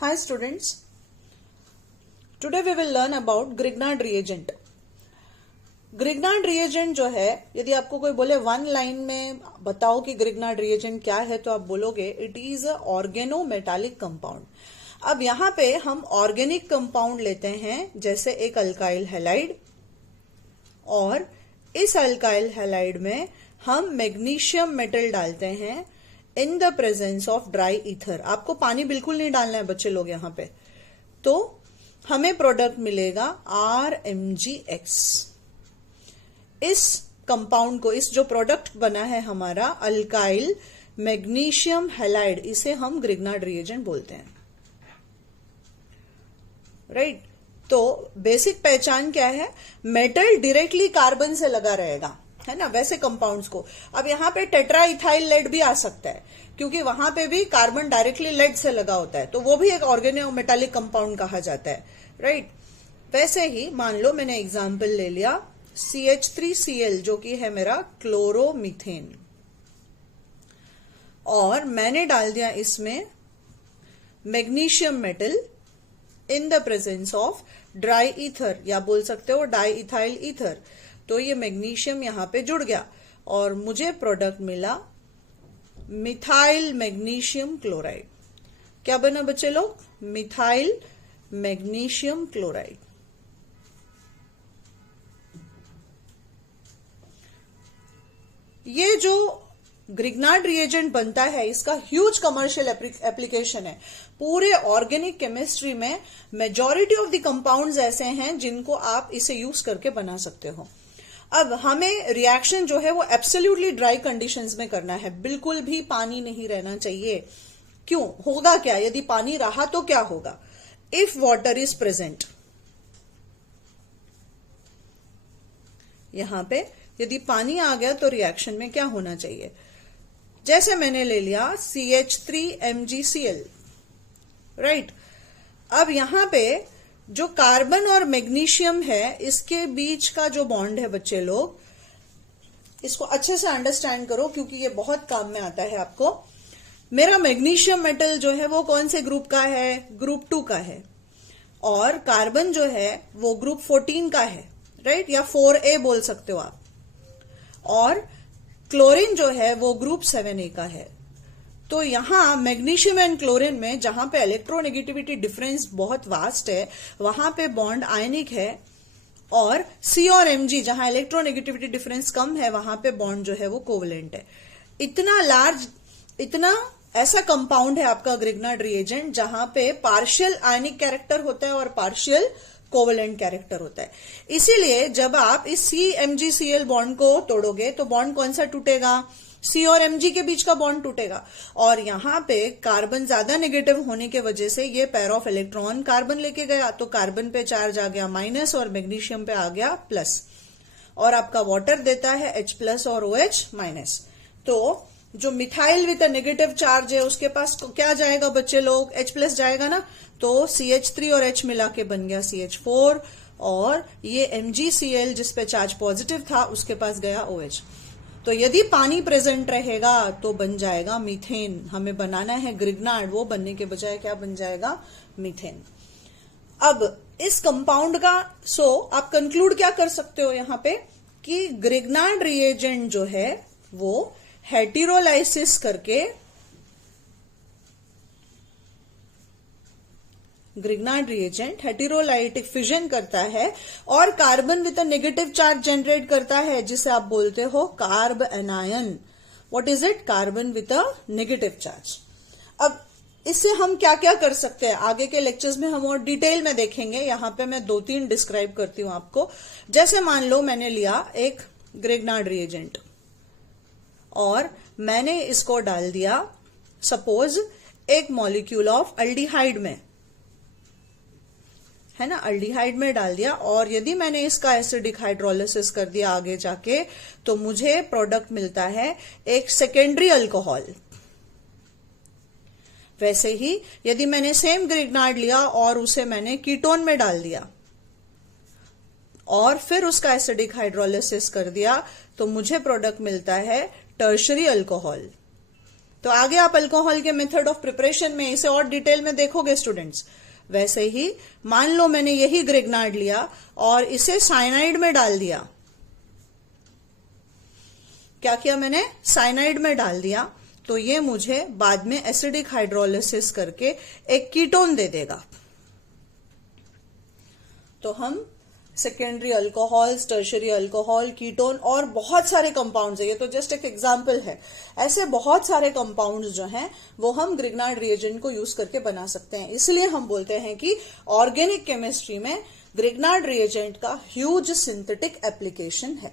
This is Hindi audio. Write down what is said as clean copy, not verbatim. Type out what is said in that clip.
Hi students, today we will learn about Grignard reagent. Grignard reagent जो है, यदि आपको कोई बोले वन लाइन में बताओ कि Grignard reagent क्या है, तो आप बोलोगे it is a organometallic compound. अब यहाँ पे हम ऑर्गेनिक कंपाउंड लेते हैं, जैसे एक अल्काइल हैलाइड, और इस अल्काइल हैलाइड में हम मैग्नीशियम मेटल डालते हैं in the presence of dry ether. आपको पानी बिल्कुल नहीं डालना है बच्चे लोग यहाँ पे. तो हमें प्रोडक्ट मिलेगा RMgX. इस कंपाउंड को, इस जो प्रोडक्ट बना है हमारा अल्काइल मैग्नीशियम हैलाइड, इसे हम ग्रिग्नार्ड रिएजेंट बोलते हैं. राइट. तो बेसिक पहचान क्या है? मेटल डायरेक्टली कार्बन से लगा रहेगा, है ना, वैसे कंपाउंड्स को. अब यहाँ पे टेट्रा इथाइल लेड भी आ सकता है, क्योंकि वहां पे भी कार्बन डायरेक्टली लेड से लगा होता है, तो वो भी एक ऑर्गेनोमेटालिक कंपाउंड कहा जाता है. राइट. वैसे ही मान लो मैंने एग्जांपल ले लिया CH3Cl, जो कि है मेरा क्लोरोमीथेन, और मैंने डाल दिया इसमें magnesium metal in the presence of dry ether, या बोल सकते हो डाई इथाइल ईथर. तो ये मैग्नीशियम यहां पे जुड़ गया और मुझे प्रोडक्ट मिला मिथाइल मैग्नीशियम क्लोराइड. क्या बना बच्चे लोग? Methyl magnesium chloride. ये जो ग्रिग्नार्ड रिएजेंट बनता है, इसका ह्यूज कमर्शियल एप्लीकेशन है. पूरे ऑर्गेनिक केमिस्ट्री में मेजॉरिटी ऑफ द कंपाउंड्स ऐसे हैं जिनको आप इसे यूज करके बना सकते हो. अब हमें रिएक्शन जो है वो एब्सोल्युटली ड्राई कंडीशंस में करना है, बिल्कुल भी पानी नहीं रहना चाहिए. क्यों? होगा क्या यदि पानी रहा तो क्या होगा? इफ वाटर इज प्रेजेंट, यहां पे यदि पानी आ गया तो रिएक्शन में क्या होना चाहिए? जैसे मैंने ले लिया CH3MgCl. राइट. अब यहां पे जो कार्बन और मैग्नीशियम है, इसके बीच का जो बॉन्ड है बच्चे लोग, इसको अच्छे से अंडरस्टैंड करो, क्योंकि ये बहुत काम में आता है आपको. मेरा मैग्नीशियम मेटल जो है वो कौन से ग्रुप का है? ग्रुप 2 का है. और कार्बन जो है वो ग्रुप 14 का है. राइट. या 4A बोल सकते हो आप. और क्लोरीन जो है वो ग्रुप 7A का है. तो यहां मैग्नीशियम एंड क्लोरीन में जहां पे इलेक्ट्रोनेगेटिविटी डिफरेंस बहुत वास्ट है, वहां पे बॉन्ड आयनिक है. और C और Mg जहां इलेक्ट्रोनेगेटिविटी डिफरेंस कम है, वहां पे बॉन्ड जो है वो कोवेलेंट है. इतना लार्ज, इतना ऐसा कंपाउंड है आपका ग्रिग्नार्ड रिएजेंट, जहां पे पार्शियल आयनिक कैरेक्टर होता है और पार्शियल कोवेलेंट कैरेक्टर होता है. इसीलिए जब आप इस CMgCl बॉन्ड को तोड़ोगे तो बॉन्ड कौन सा टूटेगा? C और Mg के बीच का बॉन्ड टूटेगा. और यहां पे कार्बन ज्यादा नेगेटिव होने के वजह से ये पेयर ऑफ इलेक्ट्रॉन कार्बन लेके गया, तो कार्बन पे चार्ज आ गया माइनस और मैग्नीशियम पे आ गया प्लस, और आपका वाटर देता है H+ और OH माइनस. तो जो methyl with a negative charge है उसके पास क्या जाएगा बच्चे लोग? H+ जाएगा ना. तो CH3 और H मिला के बन गया CH4, और ये MgCl जिसपे चार्ज पॉजिटिव था उसके पास गया OH. तो यदि पानी प्रेजेंट रहेगा तो बन जाएगा मीथेन. हमें बनाना है ग्रिग्नार्ड, वो बनने के बजाय क्या बन जाएगा? मीथेन. अब इस कंपाउंड का आप कंक्लूड क्या कर सकते हो यहां पे कि ग्रिग्नार्ड रिएजेंट जो है वो हेटेरोलाइसिस करके, ग्रिग्नार्ड रिएजेंट हेटेरोलाइटिक फिजन करता है और carbon with a negative charge generate करता है, जिसे आप बोलते हो carb anion. What is it? Carbon with a negative charge. अब इससे हम क्या क्या कर सकते हैं आगे के लेक्चर्स में हम और डिटेल में देखेंगे. यहां पे मैं 2-3 डिस्क्राइब करती हूं आपको. जैसे मान लो मैंने लिया एक ग्रिग्नार्ड रिएजेंट और मैंने इसको डाल दिया सपोज एक मॉलिक्यूल ऑफ अल्डिहाइड में, है ना, अल्डिहाइड में डाल दिया. और यदि मैंने इसका एसिडिक हाइड्रोलिसिस कर दिया आगे जाके, तो मुझे प्रोडक्ट मिलता है एक सेकेंडरी अल्कोहल. वैसे ही यदि मैंने सेम ग्रिग्नार्ड लिया और उसे मैंने कीटोन में डाल दिया और फिर उसका एसिडिक हाइड्रोलिसिस कर दिया, तो मुझे प्रोडक्ट मिलता है टर्शरी अल्कोहल. तो आगे आप अल्कोहल के मेथड ऑफ प्रिपरेशन में इसे और डिटेल में देखोगे स्टूडेंट्स। वैसे ही मान लो मैंने यही ग्रिग्नार्ड लिया और इसे साइनाइड में डाल दिया। क्या किया मैंने? साइनाइड में डाल दिया, तो ये मुझे बाद में एसिडिक हाइड्रोलिसिस करके एक कीटोन दे देगा। तो हम secondary alcohols, tertiary alcohol, ketone और बहुत सारे कंपाउंड्स है, ये तो जस्ट एक एग्जांपल है। ऐसे बहुत सारे कंपाउंड्स जो हैं वो हम ग्रिग्नार्ड रिएजेंट को यूज करके बना सकते हैं। इसलिए हम बोलते हैं कि ऑर्गेनिक केमिस्ट्री में ग्रिग्नार्ड रिएजेंट का ह्यूज सिंथेटिक एप्लीकेशन है।